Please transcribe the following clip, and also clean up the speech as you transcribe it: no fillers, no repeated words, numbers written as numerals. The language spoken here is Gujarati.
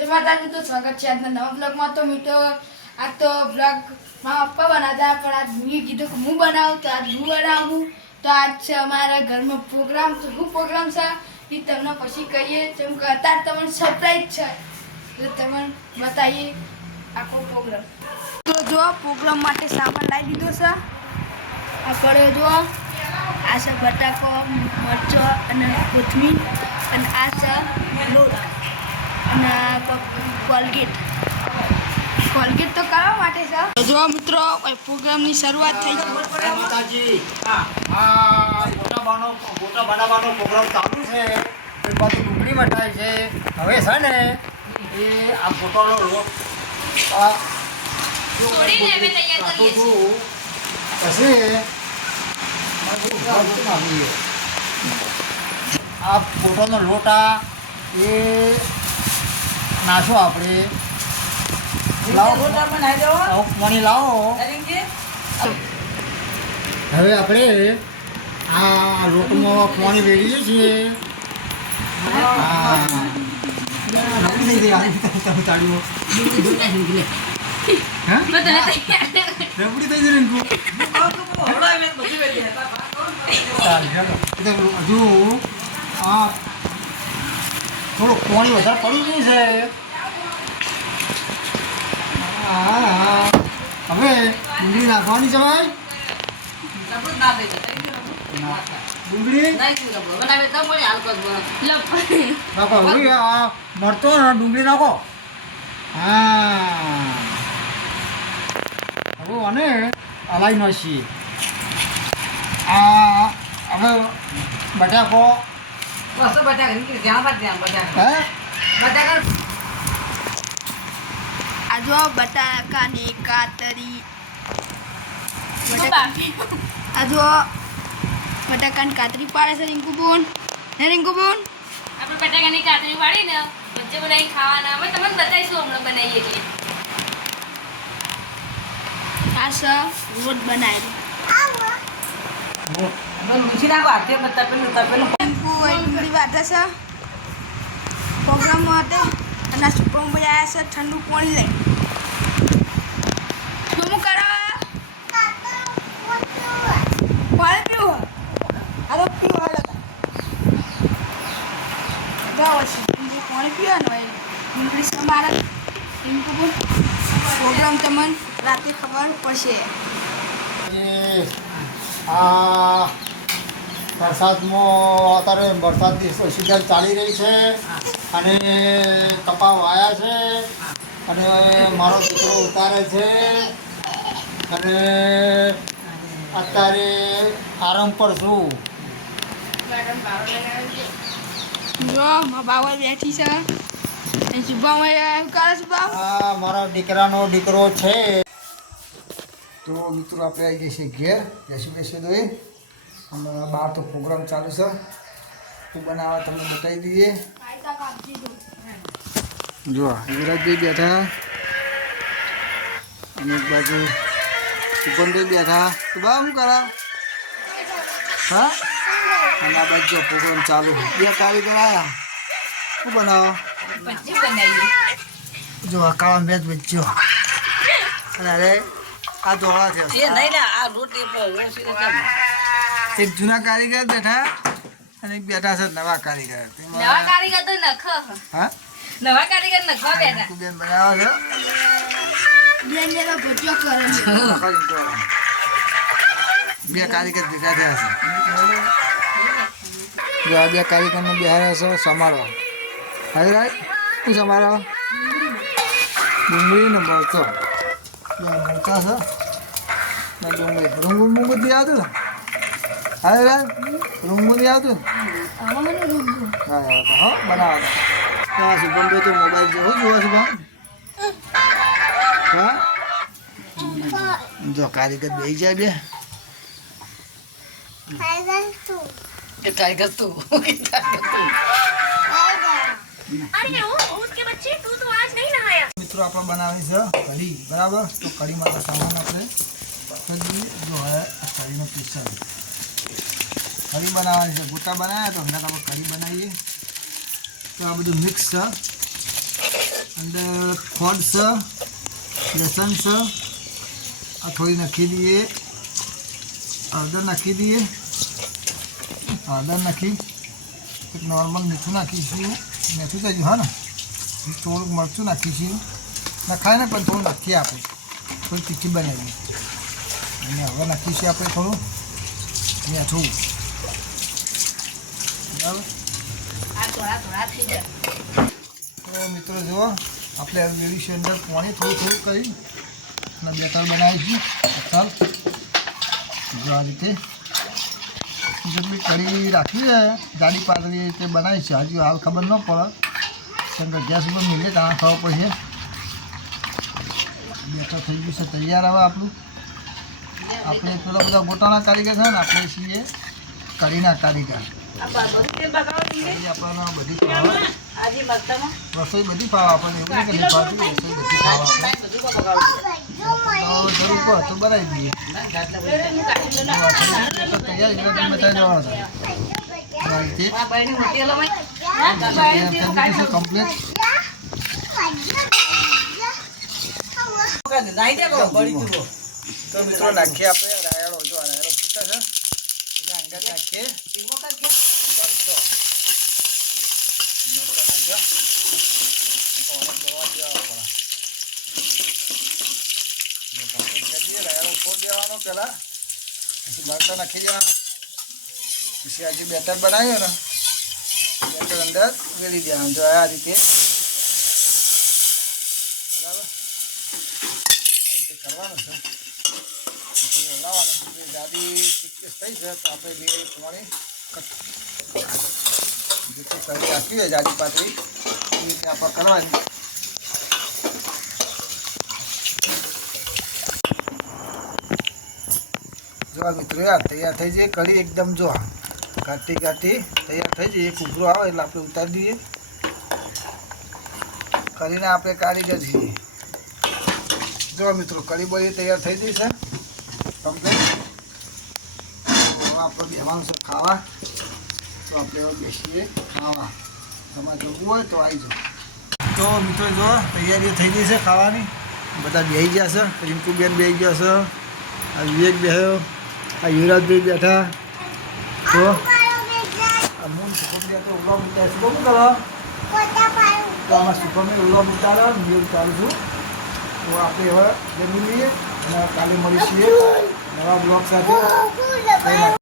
જય માતાજી તો સ્વાગત છે આજના નવા બ્લોગમાં। તો મિત્રો આજ તો બ્લોગમાં પપ્પા બનાવતા પણ આજ મેં કીધું કે હું બનાવું તો આજ હું બનાવું। તો આજ છે અમારા ઘરમાં પ્રોગ્રામ। તો શું પ્રોગ્રામ છે એ તમને પછી કહીએ, જેમ કે અત્યારે તમને સરપ્રાઈઝ છે તો તમને બતાવીએ આખો પ્રોગ્રામ। તો જો પ્રોગ્રામ માટે સામાન લાવી દીધો છે। આપણે જો આ છે બટાકો, મરચો અને કોથમીર અને આ છે લોટ અને કોલગેટ તો કરવા માટે છે। જો મિત્રો પ્રોગ્રામની શરૂઆત થઈ છે। માતાજી ગોટા બનાવવાનો પ્રોગ્રામ ચાલુ છે। એક બાજુ ડુંગળી વટાય છે। હવે છે ને એ આ ગોટાનો લોટ પછી આ ગોટાનો લોટા એ નાખો આપણે। લાવો પાણી લાવો। હવે આપણે આ લોટમાં પાણી વેડીએ છીએ। હજુ આ થોડું પાણી વધારે પડી ગયું છે। હવે ડુંગળી નાખવાની છે ભાઈ। ડુંગળી નાખો, મરતો ને ડુંગળી નાખો। હા હવે અને હલાવી નાખીએ। હવે બટાકો આ જો બટાકાની કાતરી આ જો બટાકાની કાતરી પાડે છે રિંકુબોન। હે રિંકુબોન, આપણે બટાકાની કાતરી પાડીને વચ્ચે બનાવી ખાવાના। અમે તમને બતાવીશું હમણાં બનાવીએ છીએ। આ છે રોટ બનાવેલી ડુંગળી વાટે છે પ્રોગ્રામ માટે। અને આ સુપરમાં ભાઈ આવ્યા છે ઠંડુ પાણી લઈ। શું કરો પાણી પીવું? આ તો પીવા લગા પાણી પીવાનું હોય ડુંગળી સમારે પ્રોગ્રામ તમને રાતે ખબર પડશે। આ વરસાદમાં અત્યારે વરસાદની સિઝન ચાલી રહી છે અને કપા વાયા છે અને મારો દીકરો ઉતારે છે અને અત્યારે આરામ પર છું। જો મારા બાવા બેઠી છે। શુભામાં શું કરે શુભા? આ મારા દીકરાનો દીકરો છે। તો મિત્રો આપણે આવી જઈએ છીએ ઘેર બેસી દઈએ અને બહાર તો પ્રોગ્રામ ચાલુ છે। શું બનાવવા તમને બતાવી દઈએ। જો યુવરાજભાઈ બેઠા અને એક બાજુ શુભમભાઈ બેઠા। શુભા શું કરા? હા, અને આ બાજુ પ્રોગ્રામ ચાલુ। બે કારીગર આવ્યા। શું બનાવો? જો આ કાળા મેચ બચ્યો અને અરે આ ધોળા છે। એક જૂના કારીગર બેઠા અને એક બેઠા છે નવા કારીગર। નવા કારીગર તો નખ હા, નવા કારીગર નખવા બેઠા। બેન બનાવે છે। બે કારીગર ભેગા થયા છે। જો આ બે કારીગરને બેહાડ્યા છે સમારો। હવે રાય શું સમારો? ડુંગળી ને મરચો મરચા છે ને ડુંગળી રૂંગું નહીં આવતું ને? હા રાય રૂંગું નહીં આવતું ને? હા હા બનાવવા હા શુભમભાઈ તો મોબાઈલ જેવું જોવે છે ભાઈ। હા જો કારીગર બેસી જાય બે कारीगर तू अरे वो उसके बच्चे तू तो आज नहीं नहाया। મિત્રો આપણે બનાવી છે કઢી, બરાબર? તો કઢી માટે સામાન આપણે જો હવે કઢીનો પીસર કઢી બનાવવાની છે। ગોટા બનાવ્યા તો હમણાં આપણે કઢી બનાવીએ। તો આ બધું મિક્સ છે અંદર ખોડ છે, લસણ છે, આ થોડી નાખી દઈએ, હળદર નાખી દઈએ, હળદર નાખી એક નોર્મલ મીઠું નાખીશું, મીઠું થઈ ગયું હા ને, થોડુંક મરચું નાખીશું, નખાય ને પણ થોડું નાખીએ આપણે, થોડી તીખી બનાવીએ અને હવે નાખીશું આપણે થોડું મીઠું, બરાબર. તો મિત્રો જુઓ આપણે મેળવીશું અંદર પાણી થોડું કરી અને બેટર બનાવીશું. ચાલ જો આ રીતે જેટલી કઢી રાખવી છે જાડી પાતળી રીતે બનાવીશું. હજુ હાલ ખબર ન પડે કેમ કે ગેસ ઉપર મિલે ત્યાં ખબર પડશે. બેટર થઈ ગયું છે તૈયાર. હવે આપણું આપણે પેલા બધા ગોટાના કારીગર છે ને, આપણે છીએ કઢીના કારીગર. આપણને બધી ફાવે, રસોઈ બધી ફાવે આપણને, એવું નહીં કે નહીં ફાવતી, રસોઈ બધી ફાવે આપણે. જરૂર પડે તો બનાવી દઈએ. તૈયાર બતાવી દેવાના હતા કમ્પ્લીટ. તો મિત્રો નાખીએ આપણે રાયડો. જો આ રાયડો ફૂટે છે એટલે અંદર નાખીએ મરચો. રાયડો ફોડ દેવાનો પહેલાં, પછી મરચાં નાખી દેવાના, પછી આજે બેટર બનાવ્યો ને બેટર અંદર વેળી દેવાનું. જો આ રીતે બરાબર આ રીતે કરવાનું છે. હલાવવાનું જાડી થિકનેસ થઈ છે તો આપણે બે પાણી જેટલી કરી રાખી હોય જાડી પાતળી એ રીતે આપણે કરવાની. જો આ મિત્રો યાર તૈયાર થઈ જાય કઢી એકદમ. જો ઘાટી તૈયાર થઈ જાય. એક ઉભરો આવે એટલે આપણે ઉતારી દઈએ. કરીને આપણે કારીગર છીએ. જો મિત્રો કઢી બળી તૈયાર થઈ જઈ છે કમ્પ્લીટ. હવે આપણે બેવાનું છે ખાવા. તો આપણે હવે બેસીએ ખાવા. તમારે જોવું હોય તો આવી જાઓ. તો મિત્રો જો તૈયારી થઈ ગઈ છે ખાવાની. બધા બેસી ગયા છે. રિંકુબેન બેસી ગયા છે, આ વિવેક બેસ્યો, આ યુવરાજભાઈ બેઠા. તો અમૂલ સુપર તો ઉલ્લા મૂકતા શું શું કરો? તો આમાં સુપરને ઉલ્લા મૂકતા હું ઉતારું છું. તો આપણે હવે જમી લઈએ અને કાલે મળીશું નવા બ્લોગ સાથે.